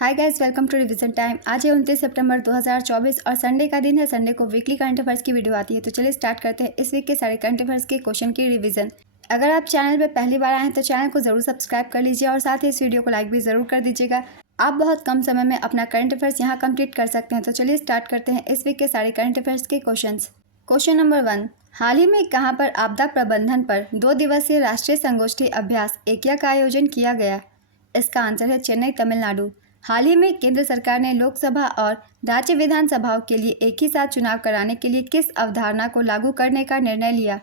Hi guys, welcome to revision time. आज है 29 सितंबर 2024 और संडे का दिन है। संडे को वीकली करंट अफेयर्स की वीडियो आती है। तो चलिए स्टार्ट करते हैं इस वीक के सारे करंट अफेयर्स के क्वेश्चन की रिवीजन। अगर आप चैनल पे पहली बार आए हैं तो चैनल को जरूर सब्सक्राइब कर लीजिए और साथ ही इस वीडियो को लाइक भी जरूर कर दीजिएगा। आप बहुत कम समय में अपना करंट अफेयर्स यहाँ कंप्लीट कर सकते हैं। तो चलिए स्टार्ट करते हैं इस वीक के सारे करंट अफेयर्स के क्वेश्चन। क्वेश्चन नंबर 1, हाल ही में कहाँ पर आपदा प्रबंधन पर 2 दिवसीय राष्ट्रीय संगोष्ठी अभ्यास एकिया का आयोजन किया गया? इसका आंसर है चेन्नई, तमिलनाडु। हाल ही में केंद्र सरकार ने लोकसभा और राज्य विधानसभाओं के लिए एक ही साथ चुनाव कराने के लिए किस अवधारणा को लागू करने का निर्णय लिया?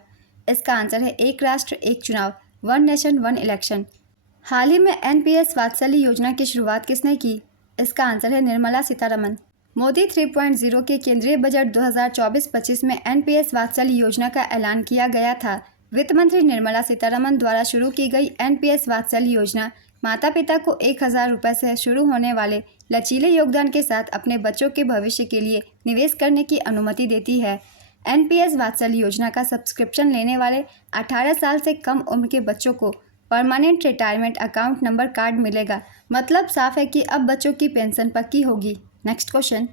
इसका आंसर है एक राष्ट्र एक चुनाव, वन नेशन वन इलेक्शन। हाल ही में एनपीएस वात्सल्य योजना की शुरुआत किसने की? इसका आंसर है निर्मला सीतारमण। मोदी 3.0 के केंद्रीय बजट 2024-25 में एनपीएस वात्सल्य योजना का ऐलान किया गया था। वित्त मंत्री निर्मला सीतारमण द्वारा शुरू की गई एनपीएस वात्सल्य योजना माता पिता को 1,000 रुपये से शुरू होने वाले लचीले योगदान के साथ अपने बच्चों के भविष्य के लिए निवेश करने की अनुमति देती है। एनपीएस वात्सल्य योजना का सब्सक्रिप्शन लेने वाले 18 साल से कम उम्र के बच्चों को permanent retirement account number card मिलेगा। मतलब साफ है कि अब बच्चों की पेंशन पक्की होगी। नेक्स्ट क्वेश्चन,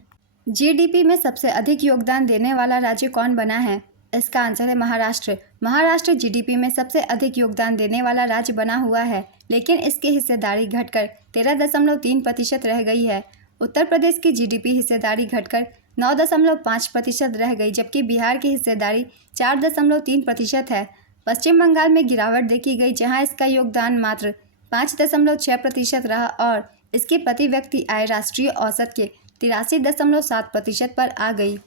जीडीपी में सबसे अधिक योगदान देने वाला राज्य कौन बना है? इसका आंसर है महाराष्ट्र। महाराष्ट्र जीडीपी में सबसे अधिक योगदान देने वाला राज्य बना हुआ है, लेकिन इसकी हिस्सेदारी घटकर 13.3% रह गई है। उत्तर प्रदेश की जीडीपी हिस्सेदारी घटकर 9.5% रह गई, जबकि बिहार की हिस्सेदारी 4.3% है। पश्चिम बंगाल में गिरावट देखी गई, जहां इसका योगदान मात्र 5.6% रहा और इसकी प्रति व्यक्ति आय राष्ट्रीय औसत के 83.7% पर आ गई।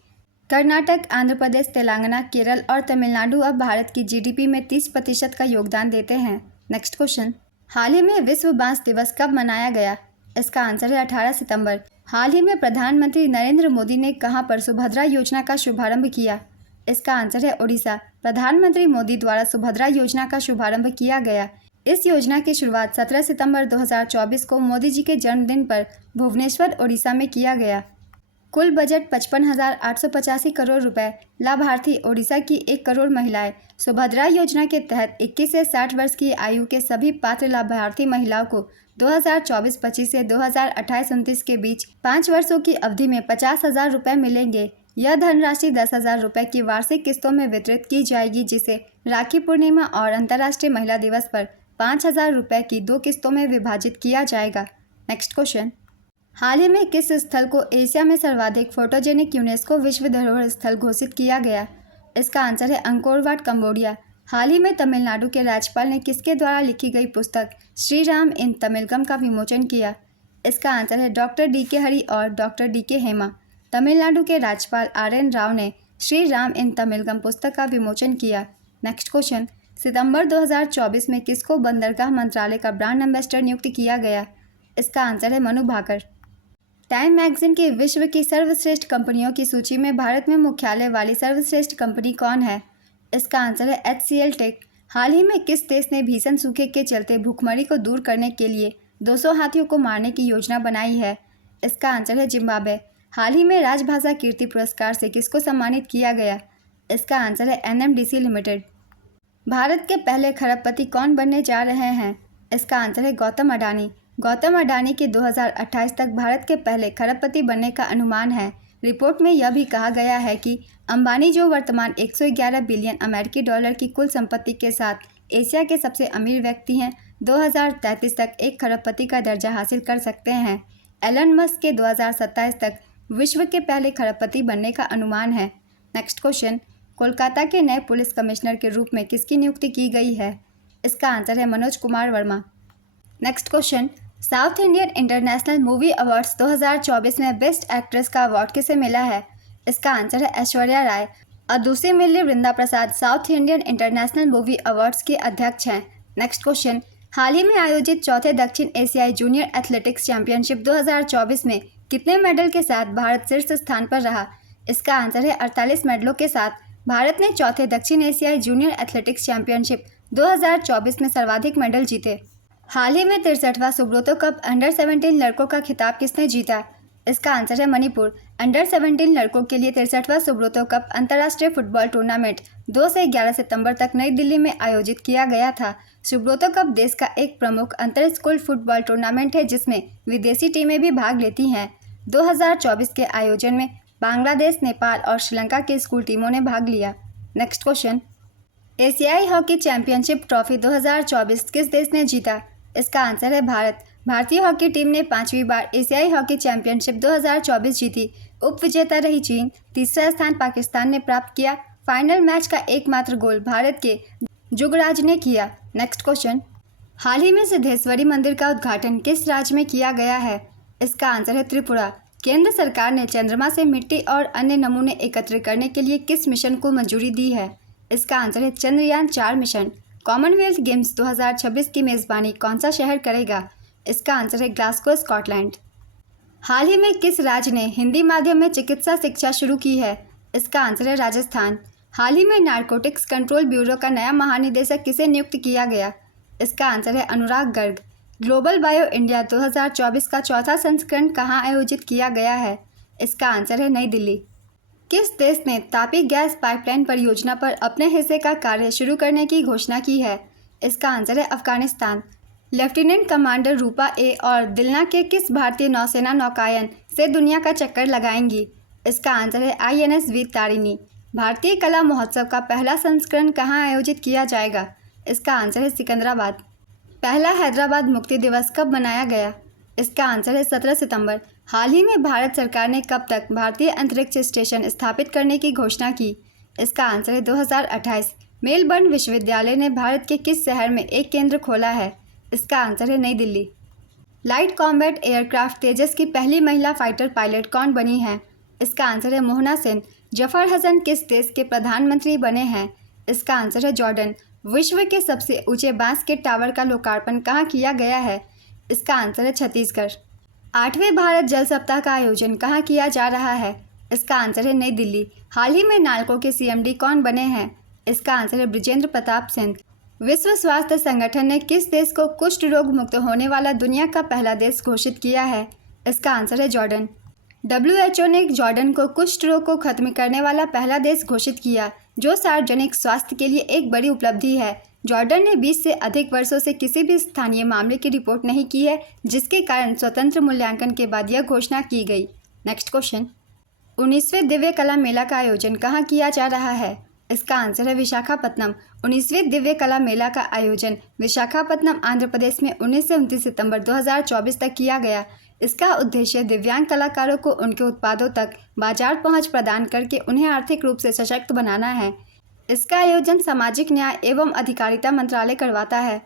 कर्नाटक, आंध्र प्रदेश, तेलंगाना, केरल और तमिलनाडु अब भारत की जीडीपी में 30% का योगदान देते हैं। नेक्स्ट क्वेश्चन, हाल ही में विश्व बांस दिवस कब मनाया गया? इसका आंसर है 18 सितंबर। हाल ही में प्रधानमंत्री नरेंद्र मोदी ने कहां पर सुभद्रा योजना का शुभारंभ किया? इसका आंसर है ओडिशा। प्रधानमंत्री मोदी द्वारा सुभद्रा योजना का शुभारंभ किया गया। इस योजना की शुरुआत 17 सितंबर 2024 को मोदी जी के जन्मदिन पर भुवनेश्वर, ओडिशा में किया गया। कुल बजट 55,885 करोड़ रुपए। लाभार्थी ओडिशा की 1 करोड़ महिलाएं। सुभद्रा योजना के तहत 21 से 60 वर्ष की आयु के सभी पात्र लाभार्थी महिलाओं को 2024-25 से 2028-29 के बीच 5 वर्षों की अवधि में 50,000 रुपये मिलेंगे। यह धनराशि 10,000 रुपये की वार्षिक किस्तों में वितरित की जाएगी, जिसे राखी पूर्णिमा और अंतर्राष्ट्रीय महिला दिवस पर 5,000 रुपये की 2 किस्तों में विभाजित किया जाएगा। नेक्स्ट क्वेश्चन, हाल ही में किस स्थल को एशिया में सर्वाधिक फोटोजेनिक यूनेस्को विश्व धरोहर स्थल घोषित किया गया? इसका आंसर है अंकोर वाट, कंबोडिया। हाल ही में तमिलनाडु के राज्यपाल ने किसके द्वारा लिखी गई पुस्तक श्री राम इन तमिलगम का विमोचन किया? इसका आंसर है डॉक्टर डी.के. हरि और डॉक्टर डी.के. हेमा। तमिलनाडु के राज्यपाल आर.एन. राव ने श्री राम इन तमिलगम पुस्तक का विमोचन किया। नेक्स्ट क्वेश्चन, सितंबर 2024 में किसको बंदरगाह मंत्रालय का ब्रांड एम्बेसडर नियुक्त किया गया? इसका आंसर है मनु भाकर। टाइम मैगजीन की विश्व की सर्वश्रेष्ठ कंपनियों की सूची में भारत में मुख्यालय वाली सर्वश्रेष्ठ कंपनी कौन है? इसका आंसर है HCL टेक। हाल ही में किस देश ने भीषण सूखे के चलते भूखमरी को दूर करने के लिए 200 हाथियों को मारने की योजना बनाई है? इसका आंसर है जिम्बाब्वे। हाल ही में राजभाषा कीर्ति पुरस्कार से किसको सम्मानित किया गया? इसका आंसर है NMDC लिमिटेड। भारत के पहले खरबपति कौन बनने जा रहे हैं? इसका आंसर है गौतम अडानी। गौतम अडानी के 2028 तक भारत के पहले खरबपति बनने का अनुमान है। रिपोर्ट में यह भी कहा गया है कि अंबानी, जो वर्तमान 111 बिलियन अमेरिकी डॉलर की कुल संपत्ति के साथ एशिया के सबसे अमीर व्यक्ति हैं, 2033 तक 1 खरबपति का दर्जा हासिल कर सकते हैं। एलन मस्क के 2027 तक विश्व के पहले खरबपति बनने का अनुमान है। नेक्स्ट क्वेश्चन, कोलकाता के नए पुलिस कमिश्नर के रूप में किसकी नियुक्ति की गई है? इसका आंसर है Manoj Kumar Verma. Next question, south Indian international movie awards 2024 में बेस्ट एक्ट्रेस का अवार्ड किसे मिला है? इसका आंसर है ऐश्वर्या राय। और दूसरी मिली Vrinda Prasad South Indian international movie awards के अध्यक्ष हैं। नेक्स्ट क्वेश्चन, हाल ही में आयोजित चौथे दक्षिण एशियाई जूनियर एथलेटिक्स चैंपियनशिप 2024 में कितने मेडल के साथ भारत शीर्ष स्थान पर रहा? इसका आंसर है 48 मेडलों के साथ भारत ने चौथे दक्षिण एशियाई जूनियर एथलेटिक्स चैंपियनशिप 2024 में सर्वाधिक मेडल जीते। हाल ही में 63वां सुब्रोतो कप अंडर 17 लड़कों का खिताब किसने जीता? इसका आंसर है मणिपुर। अंडर 17 लड़कों के लिए 63वां सुब्रोतो कप अंतर्राष्ट्रीय फुटबॉल टूर्नामेंट 2 से 11 सितंबर तक नई दिल्ली में आयोजित किया गया था। सुब्रोतो कप देश का एक प्रमुख अंतर स्कूल फुटबॉल टूर्नामेंट है जिसमें विदेशी टीमें भी भाग लेती हैं। 2024 के आयोजन में बांग्लादेश, नेपाल और श्रीलंका की स्कूल टीमों ने भाग लिया। नेक्स्ट क्वेश्चन, एशियाई हॉकी चैंपियनशिप ट्रॉफी 2024 किस देश ने जीता? इसका आंसर है भारत। भारतीय हॉकी टीम ने 5वीं बार एशियाई हॉकी चैंपियनशिप 2024 जीती। उपविजेता रही चीन। तीसरा स्थान पाकिस्तान ने प्राप्त किया। फाइनल मैच का एकमात्र गोल भारत के जुगराज ने किया। नेक्स्ट क्वेश्चन, हाल ही में सिद्धेश्वरी मंदिर का उद्घाटन किस राज्य में किया गया है? इसका आंसर है त्रिपुरा। केंद्र सरकार ने चंद्रमा से मिट्टी और अन्य नमूने एकत्र करने के लिए किस मिशन को मंजूरी दी है? इसका आंसर है चंद्रयान 4 मिशन। कॉमनवेल्थ गेम्स 2026 की मेज़बानी कौन सा शहर करेगा? इसका आंसर है ग्लासगो, स्कॉटलैंड। हाल ही में किस राज्य ने हिंदी माध्यम में चिकित्सा शिक्षा शुरू की है? इसका आंसर है राजस्थान। हाल ही में नारकोटिक्स कंट्रोल ब्यूरो का नया महानिदेशक किसे नियुक्त किया गया? इसका आंसर है अनुराग गर्ग। ग्लोबल बायो इंडिया 2024 का चौथा संस्करण कहाँ आयोजित किया गया है? इसका आंसर है नई दिल्ली। किस देश ने तापी गैस पाइपलाइन परियोजना पर अपने हिस्से का कार्य शुरू करने की घोषणा की है? इसका आंसर है अफगानिस्तान। लेफ्टिनेंट कमांडर रूपा ए और दिलना के किस भारतीय नौसेना नौकायन से दुनिया का चक्कर लगाएंगी? इसका आंसर है INS वीर तारिणी। भारतीय कला महोत्सव का पहला संस्करण कहाँ आयोजित किया जाएगा? इसका आंसर है सिकंदराबाद। पहला हैदराबाद मुक्ति दिवस कब मनाया गया? इसका आंसर है 17 सितंबर। हाल ही में भारत सरकार ने कब तक भारतीय अंतरिक्ष स्टेशन स्थापित करने की घोषणा की? इसका आंसर है 2028। मेलबर्न विश्वविद्यालय ने भारत के किस शहर में एक केंद्र खोला है? इसका आंसर है नई दिल्ली। लाइट कॉम्बैट एयरक्राफ्ट तेजस की पहली महिला फाइटर पायलट कौन बनी है? इसका आंसर है मोहना सेन। जफर हसन किस देश के प्रधानमंत्री बने हैं? इसका आंसर है जॉर्डन। विश्व के सबसे ऊंचे बांस के टावर का लोकार्पण कहाँ किया गया है? इसका आंसर है छत्तीसगढ़। 8वें भारत जल सप्ताह का आयोजन कहाँ किया जा रहा है? इसका आंसर है नई दिल्ली। हाल ही में नालको के CMD कौन बने हैं? इसका आंसर है बृजेंद्र प्रताप सिंह। विश्व स्वास्थ्य संगठन ने किस देश को कुष्ठ रोग मुक्त होने वाला दुनिया का पहला देश घोषित किया है? इसका आंसर है जॉर्डन। WHO ने जॉर्डन को कुष्ठ रोग को खत्म करने वाला पहला देश घोषित किया, जो सार्वजनिक स्वास्थ्य के लिए एक बड़ी उपलब्धि है। जॉर्डन ने 20 से अधिक वर्षों से किसी भी स्थानीय मामले की रिपोर्ट नहीं की है, जिसके कारण स्वतंत्र मूल्यांकन के बाद यह घोषणा की गई। नेक्स्ट क्वेश्चन, 19वें दिव्य कला मेला का आयोजन कहाँ किया जा रहा है? इसका आंसर है विशाखापत्तनम। 19वें दिव्य कला मेला का आयोजन विशाखापत्तनम, आंध्र प्रदेश में 19 से 29 सितंबर 2024 तक किया गया। इसका उद्देश्य दिव्यांग कलाकारों को उनके उत्पादों तक बाजार पहुंच प्रदान करके उन्हें आर्थिक रूप से सशक्त बनाना है। इसका आयोजन सामाजिक न्याय एवं अधिकारिता मंत्रालय करवाता है।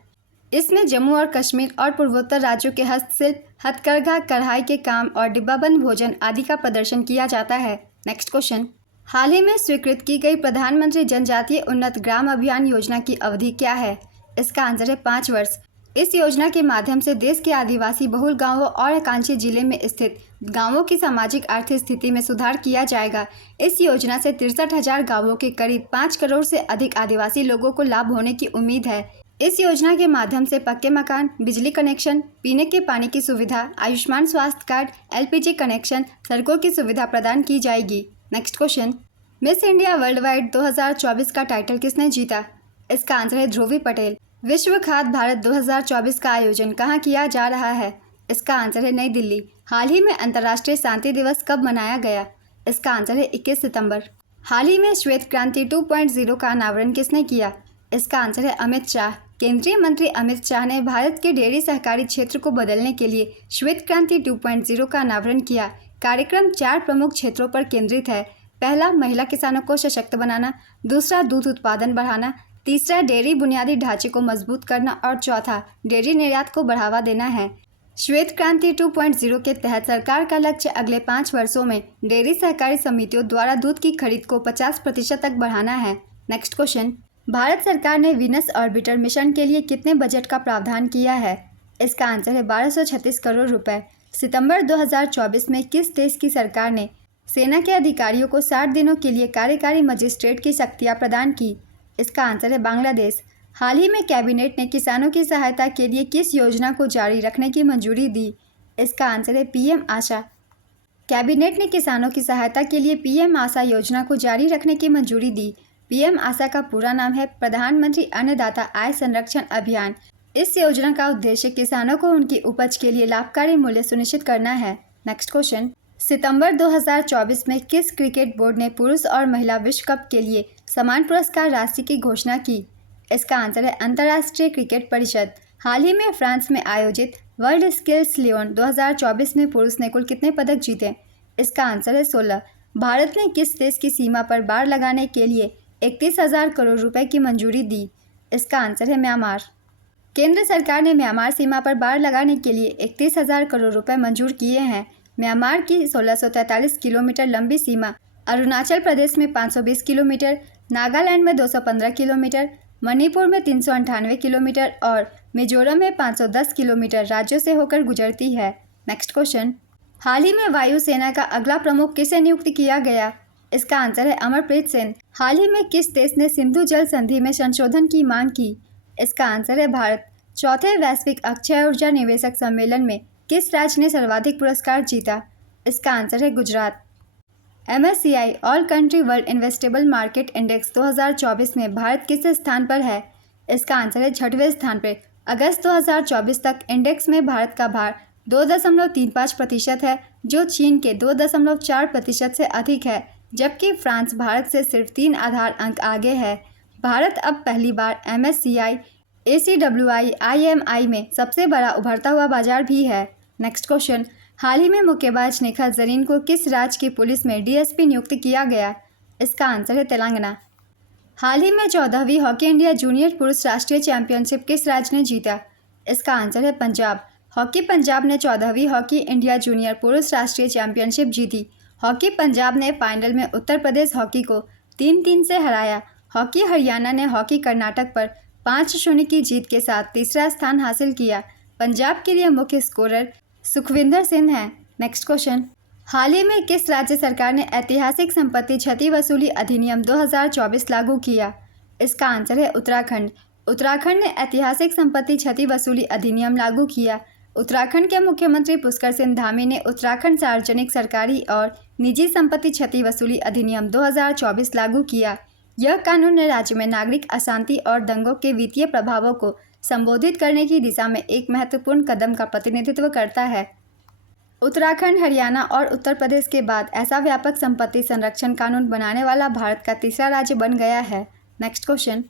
इसमें जम्मू और कश्मीर और पूर्वोत्तर राज्यों के हस्तशिल्प, हथकरघा, कढ़ाई के काम और डिब्बाबंद भोजन आदि का प्रदर्शन किया जाता है। नेक्स्ट क्वेश्चन, हाल ही में स्वीकृत की गई प्रधानमंत्री जनजातीय उन्नत ग्राम अभियान योजना की अवधि क्या है? इसका आंसर है 5 वर्ष। इस योजना के माध्यम से देश के आदिवासी बहुल गांवों और आकांक्षी जिले में स्थित गांवों की सामाजिक आर्थिक स्थिति में सुधार किया जाएगा। इस योजना से 63,000 गांवों के करीब 5 करोड़ से अधिक आदिवासी लोगों को लाभ होने की उम्मीद है। इस योजना के माध्यम से पक्के मकान, बिजली कनेक्शन, पीने के पानी की सुविधा, आयुष्मान स्वास्थ्य कार्ड, LPG कनेक्शन, सड़कों की सुविधा प्रदान की जाएगी। Next question, miss India world wide 2024 का टाइटल किसने जीता? इसका आंसर है ध्रुवी पटेल। विश्व खाद्य भारत 2024 का आयोजन कहाँ किया जा रहा है? इसका आंसर है नई दिल्ली। हाल ही में अंतर्राष्ट्रीय शांति दिवस कब मनाया गया? इसका आंसर है 21 सितंबर। हाल ही में श्वेत क्रांति 2.0 का अनावरण किसने किया? इसका आंसर है अमित शाह। केंद्रीय मंत्री अमित शाह ने भारत के डेयरी सहकारी क्षेत्र को बदलने के लिए श्वेत क्रांति 2.0 का अनावरण किया। कार्यक्रम 4 प्रमुख क्षेत्रों पर केंद्रित है। पहला, महिला किसानों को सशक्त बनाना। दूसरा, दूध उत्पादन बढ़ाना। तीसरा, डेयरी बुनियादी ढांचे को मजबूत करना। और चौथा, डेयरी निर्यात को बढ़ावा देना है। श्वेत क्रांति 2.0 के तहत सरकार का लक्ष्य अगले 5 वर्षों में डेयरी सहकारी समितियों द्वारा दूध की खरीद को 50% तक बढ़ाना है। नेक्स्ट क्वेश्चन, भारत सरकार ने वीनस ऑर्बिटर मिशन के लिए कितने बजट का प्रावधान किया है? इसका आंसर है 1236 करोड़ रुपए। सितंबर 2024 में किस देश की सरकार ने सेना के अधिकारियों को 60 दिनों के लिए कार्यकारी मजिस्ट्रेट की शक्तियां प्रदान की? इसका आंसर है बांग्लादेश। हाल ही में कैबिनेट ने किसानों की सहायता के लिए किस योजना को जारी रखने की मंजूरी दी? इसका आंसर है PM आशा। कैबिनेट ने किसानों की सहायता के लिए PM आशा योजना को जारी रखने की मंजूरी दी। पीएम आशा का पूरा नाम है प्रधानमंत्री अन्नदाता आय संरक्षण अभियान। इस योजना का उद्देश्य किसानों को उनकी उपज के लिए लाभकारी मूल्य सुनिश्चित करना है। नेक्स्ट क्वेश्चन, सितंबर 2024 में किस क्रिकेट बोर्ड ने पुरुष और महिला विश्व कप के लिए समान पुरस्कार राशि की घोषणा की? इसका आंसर है अंतर्राष्ट्रीय क्रिकेट परिषद। हाल ही में फ्रांस में आयोजित वर्ल्ड स्किल्स लियोन 2024 में पुरुष ने कुल कितने पदक जीते? इसका आंसर है 16। भारत ने किस देश की सीमा पर बाड़ लगाने के लिए 31,000 करोड़ रुपए की मंजूरी दी? इसका आंसर है म्यांमार। केंद्र सरकार ने म्यांमार सीमा पर बाड़ लगाने के लिए 31,000 करोड़ रुपए मंजूर किए हैं। म्यांमार की 1643 किलोमीटर लंबी सीमा अरुणाचल प्रदेश में 520 किलोमीटर, नागालैंड में 215 किलोमीटर, मणिपुर में 398 किलोमीटर और मिजोरम में 510 किलोमीटर राज्यों से होकर गुजरती है। नेक्स्ट क्वेश्चन, हाल ही में वायुसेना का अगला प्रमुख किसे नियुक्त किया गया? इसका आंसर है अमरप्रीत सिंह। हाल ही में किस देश ने सिंधु जल संधि में संशोधन की मांग की? इसका आंसर है भारत। चौथे वैश्विक अक्षय ऊर्जा निवेशक सम्मेलन में किस राज्य ने सर्वाधिक पुरस्कार जीता? इसका आंसर है Gujarat. MSCI all country world investable market index 2024 में भारत किस स्थान पर है? इसका आंसर है 6वें स्थान पर। अगस्त 2024 तक इंडेक्स में भारत का भार 2.35% है, जो चीन के 2.4% से अधिक है, जबकि फ्रांस भारत से सिर्फ 3 आधार अंक आगे है। भारत अब पहली बार MSCI ACWI IMI में सबसे बड़ा उभरता हुआ बाजार भी है। नेक्स्ट क्वेश्चन, हाल ही में मुक्केबाज निखत जरीन को किस राज्य की पुलिस में DSP नियुक्त किया गया? इसका आंसर है तेलंगाना। हाल ही में 14वीं हॉकी इंडिया जूनियर पुरुष राष्ट्रीय चैंपियनशिप किस राज्य ने जीता? इसका आंसर है पंजाब। हॉकी पंजाब ने 14वीं हॉकी इंडिया जूनियर पुरुष राष्ट्रीय चैंपियनशिप जीती। हॉकी पंजाब ने फाइनल में उत्तर प्रदेश हॉकी को 3-3 से हराया। हॉकी हरियाणा ने हॉकी कर्नाटक पर 5-0 की जीत के साथ तीसरा स्थान हासिल किया। पंजाब के लिए मुख्य स्कोरर सुखविंदर सिंह हैं। नेक्स्ट क्वेश्चन, हाल ही में किस राज्य सरकार ने ऐतिहासिक संपत्ति क्षति वसूली अधिनियम 2024 लागू किया? इसका आंसर है उत्तराखंड। उत्तराखंड ने ऐतिहासिक संपत्ति क्षति वसूली अधिनियम लागू किया। उत्तराखंड के मुख्यमंत्री पुष्कर सिंह धामी ने उत्तराखंड सार्वजनिक, सरकारी और निजी संपत्ति क्षति वसूली अधिनियम 2024 लागू किया। यह कानून राज्य में नागरिक अशांति और दंगों के वित्तीय प्रभावों को संबोधित करने की दिशा में एक महत्वपूर्ण कदम का प्रतिनिधित्व करता है। उत्तराखंड, हरियाणा और उत्तर प्रदेश के बाद ऐसा व्यापक संपत्ति संरक्षण कानून बनाने वाला भारत का तीसरा राज्य बन गया है। नेक्स्ट क्वेश्चन,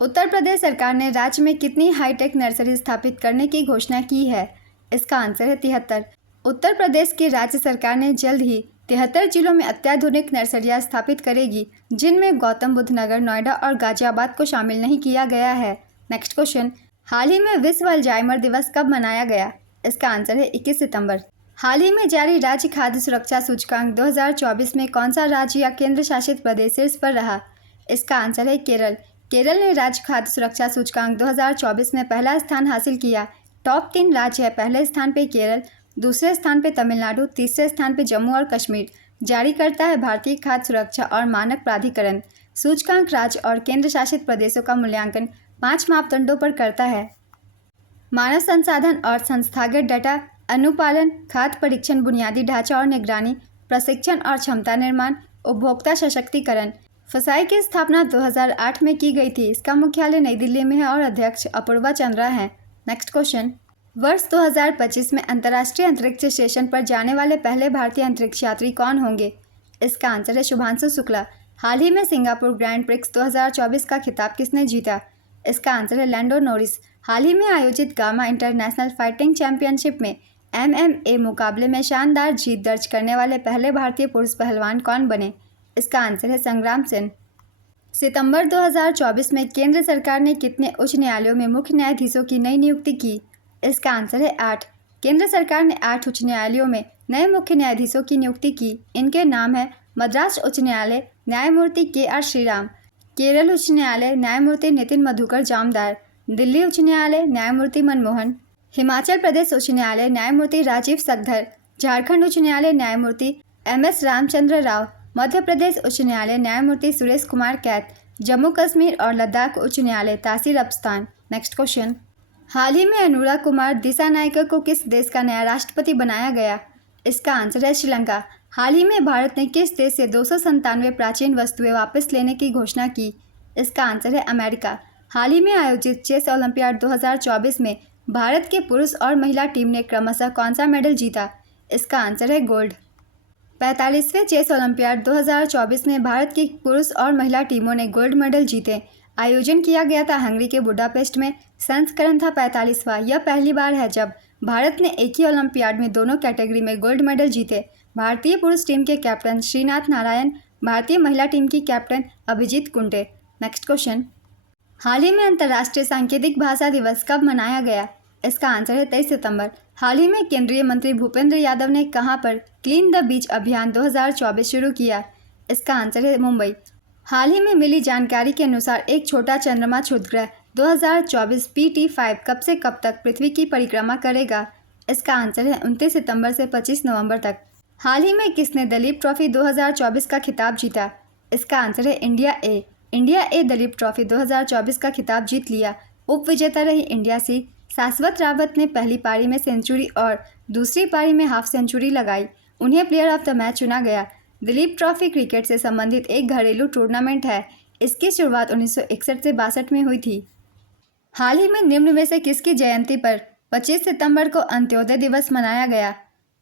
उत्तर प्रदेश सरकार ने राज्य में कितनी हाईटेक नर्सरी स्थापित करने की घोषणा की है? इसका आंसर है 73। उत्तर प्रदेश की राज्य सरकार ने जल्द ही 73 जिलों में अत्याधुनिक नर्सरियां स्थापित करेगी, जिनमें गौतम बुद्ध नगर, नोएडा और गाजियाबाद को शामिल नहीं किया गया है। नेक्स्ट क्वेश्चन, हाल ही में विश्व अल्जाइमर दिवस कब मनाया गया? इसका आंसर है 21 सितंबर। हाल ही में जारी राज्य खाद्य सुरक्षा सूचकांक 2024 में कौन सा राज्य या केंद्र शासित प्रदेश शीर्ष पर रहा? इसका आंसर है केरल। केरल ने राज्य खाद्य सुरक्षा सूचकांक 2024 में पहला स्थान हासिल किया। टॉप 3 राज्य है, पहले स्थान पे केरल, दूसरे स्थान पे तमिलनाडु, तीसरे स्थान पे जम्मू और कश्मीर। जारी करता है भारतीय खाद्य सुरक्षा और मानक प्राधिकरण। सूचकांक राज्य और केंद्र शासित प्रदेशों का मूल्यांकन 5 मापदंडों पर करता है: मानव संसाधन और संस्थागत डाटा, अनुपालन, खाद्य परीक्षण, बुनियादी ढांचा और निगरानी, प्रशिक्षण और क्षमता निर्माण, उपभोक्ता सशक्तिकरण। फसाई की स्थापना 2008 में की गई थी। इसका मुख्यालय नई दिल्ली में है और अध्यक्ष अपूर्वा चंद्रा हैं। नेक्स्ट क्वेश्चन, वर्ष 2025 में अंतर्राष्ट्रीय अंतरिक्ष स्टेशन पर जाने वाले पहले भारतीय अंतरिक्ष यात्री कौन होंगे? इसका आंसर है शुभांशु शुक्ला। हाल ही में सिंगापुर ग्रैंड प्रिक्स 2024 का खिताब किसने जीता? इसका आंसर है लैंडो नॉरिस। हाल ही में आयोजित गामा इंटरनेशनल फाइटिंग चैंपियनशिप में MMA मुकाबले में शानदार जीत दर्ज करने वाले पहले भारतीय पुरुष पहलवान कौन बने? इसका आंसर है संग्राम सेन। सितंबर 2024 में केंद्र सरकार ने कितने उच्च न्यायालयों में मुख्य न्यायाधीशों की नई नियुक्ति की? इसका आंसर है 8। केंद्र सरकार ने 8 उच्च न्यायालयों में नए मुख्य न्यायाधीशों की नियुक्ति की। इनके नाम है मद्रास उच्च न्यायालय न्यायमूर्ति KR श्रीराम, केरल उच्च न्यायालय न्यायमूर्ति नितिन मधुकर जामदार, दिल्ली उच्च न्यायालय न्यायमूर्ति मनमोहन, हिमाचल प्रदेश उच्च न्यायालय न्यायमूर्ति राजीव सखधर, झारखंड उच्च न्यायालय न्यायमूर्ति MS रामचंद्र राव, मध्य प्रदेश उच्च न्यायालय न्यायमूर्ति सुरेश कुमार कैत, जम्मू कश्मीर और लद्दाख उच्च न्यायालय तासीर अफस्तान। नेक्स्ट क्वेश्चन, हाल ही में अनुराग कुमार दिसानायकर को किस देश का नया राष्ट्रपति बनाया गया? इसका आंसर है श्रीलंका। हाल ही में भारत ने किस देश से 297 प्राचीन वस्तुएं वापस लेने की घोषणा की? इसका आंसर है अमेरिका। हाल ही में आयोजित चेस ओलंपियाड 2024 में भारत के पुरुष और महिला टीम ने क्रमशः कौन सा मेडल जीता? इसका आंसर है गोल्ड। 45वें चेस ओलंपियाड 2024 में भारत की पुरुष और महिला टीमों ने गोल्ड मेडल जीते। आयोजन किया गया था हंगरी के बुडापेस्ट में। संस्करण था 45वां। यह पहली बार है जब भारत ने एक ही ओलंपियाड में दोनों कैटेगरी में गोल्ड मेडल जीते। भारतीय पुरुष टीम के कैप्टन श्रीनाथ नारायण, भारतीय महिला टीम की captain Abhijeet Kunte. Next question, हाल ही में अंतर्राष्ट्रीय सांकेतिक भाषा दिवस कब मनाया गया? इसका आंसर है 23 सितंबर। हाल ही में केंद्रीय मंत्री भूपेंद्र यादव ने कहां पर क्लीन द बीच अभियान 2024 शुरू किया? इसका आंसर है मुंबई। हाल ही में मिली जानकारी के अनुसार एक छोटा चंद्रमा क्षुद्रग्रह 2024 PT5 कब से कब तक पृथ्वी की परिक्रमा करेगा? इसका आंसर है 29 सितंबर से 25 नवंबर तक। हाल ही में किसने दलीप ट्रॉफी 2024 का खिताब जीता? इसका आंसर है इंडिया ए दलीप ट्रॉफी 2024 का खिताब जीत लिया। उप विजेता रही इंडिया सी। शाश्वत रावत ने पहली पारी में सेंचुरी और दूसरी पारी में हाफ सेंचुरी लगाई। उन्हें प्लेयर ऑफ द मैच चुना गया। दलीप ट्रॉफी क्रिकेट से संबंधित एक घरेलू टूर्नामेंट है। इसकी शुरुआत 1961 से 62 में हुई थी। हाल ही में निम्न में से किसकी जयंती पर 25 सितंबर को अंत्योदय दिवस मनाया गया?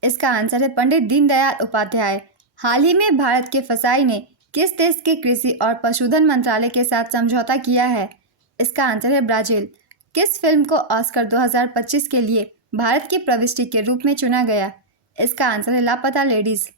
इसका आंसर है पंडित दीनदयाल उपाध्याय। हाल ही में भारत के फसाई ने किस देश के कृषि और पशुधन मंत्रालय के साथ समझौता किया है? इसका आंसर है ब्राजील। किस फिल्म को ऑस्कर 2025 के लिए भारत की प्रविष्टि के रूप में चुना गया? इसका आंसर है लापता लेडीज।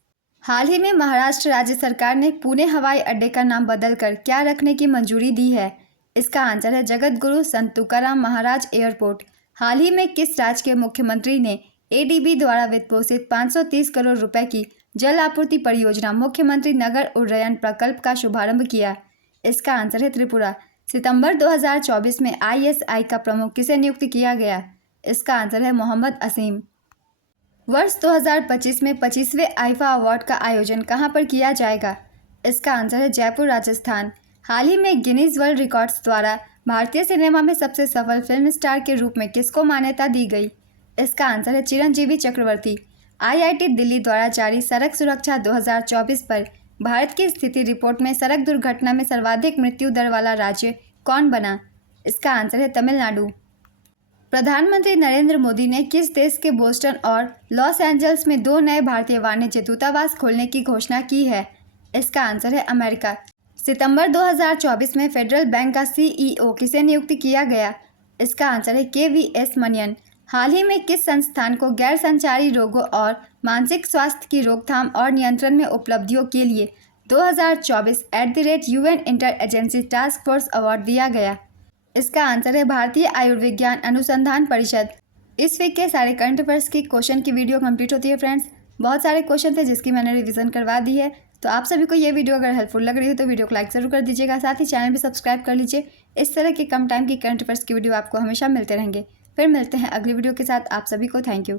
हाल ही में महाराष्ट्र राज्य सरकार ने पुणे हवाई अड्डे का नाम बदलकर क्या रखने की मंजूरी दी है? इसका आंसर है जगत गुरु संत तुकाराम महाराज एयरपोर्ट। हाल ही में किस राज्य के मुख्यमंत्री ने ADB द्वारा वित्त पोषित 530 करोड़ रुपए की जल आपूर्ति परियोजना मुख्यमंत्री नगर उन्नयन प्रकल्प का शुभारंभ किया? इसका आंसर है त्रिपुरा। सितंबर 2024 में ISI का प्रमुख किसे नियुक्त किया गया? इसका आंसर है मोहम्मद असीम। वर्ष 2025 में 25वें आईफा अवार्ड का आयोजन कहां पर किया जाएगा? इसका आंसर है जयपुर, राजस्थान। हाल ही में गिनीज वर्ल्ड रिकॉर्ड्स द्वारा भारतीय सिनेमा में सबसे सफल फिल्म स्टार के रूप में किसको मान्यता दी गई? इसका आंसर है चिरंजीवी चक्रवर्ती। IIT दिल्ली द्वारा जारी सड़क सुरक्षा 2024 पर भारत की स्थिति रिपोर्ट में सड़क दुर्घटना में सर्वाधिक मृत्यु दर वाला राज्य कौन बना? इसका आंसर है तमिलनाडु। प्रधानमंत्री नरेंद्र मोदी ने किस देश के बोस्टन और लॉस एंजल्स में 2 नए भारतीय वाणिज्य दूतावास खोलने की घोषणा की है? इसका आंसर है अमेरिका। सितंबर 2024 में फेडरल बैंक का CEO किसे नियुक्त किया गया? इसका आंसर है KVS मनियन। हाल ही में किस संस्थान को गैर संचारी रोगों और मानसिक स्वास्थ्य की रोकथाम और नियंत्रण में उपलब्धियों के लिए 2024 @UN inter agency task force award दिया गया? इसका आंसर है भारतीय आयुर्विज्ञान अनुसंधान परिषद। इस वीक के सारे करंट अफेयर्स की क्वेश्चन की वीडियो कंप्लीट होती है फ्रेंड्स। बहुत सारे क्वेश्चन थे जिसकी मैंने रिवीजन करवा दी है। तो आप सभी को ये वीडियो अगर हेल्पफुल लग रही हो तो वीडियो को लाइक जरूर कर दीजिएगा। साथ ही चैनल भी सब्सक्राइब कर लीजिए। इस तरह के कम टाइम की करंट अफेयर्स की वीडियो आपको हमेशा मिलते रहेंगे। फिर मिलते हैं अगली वीडियो के साथ। आप सभी को थैंक यू।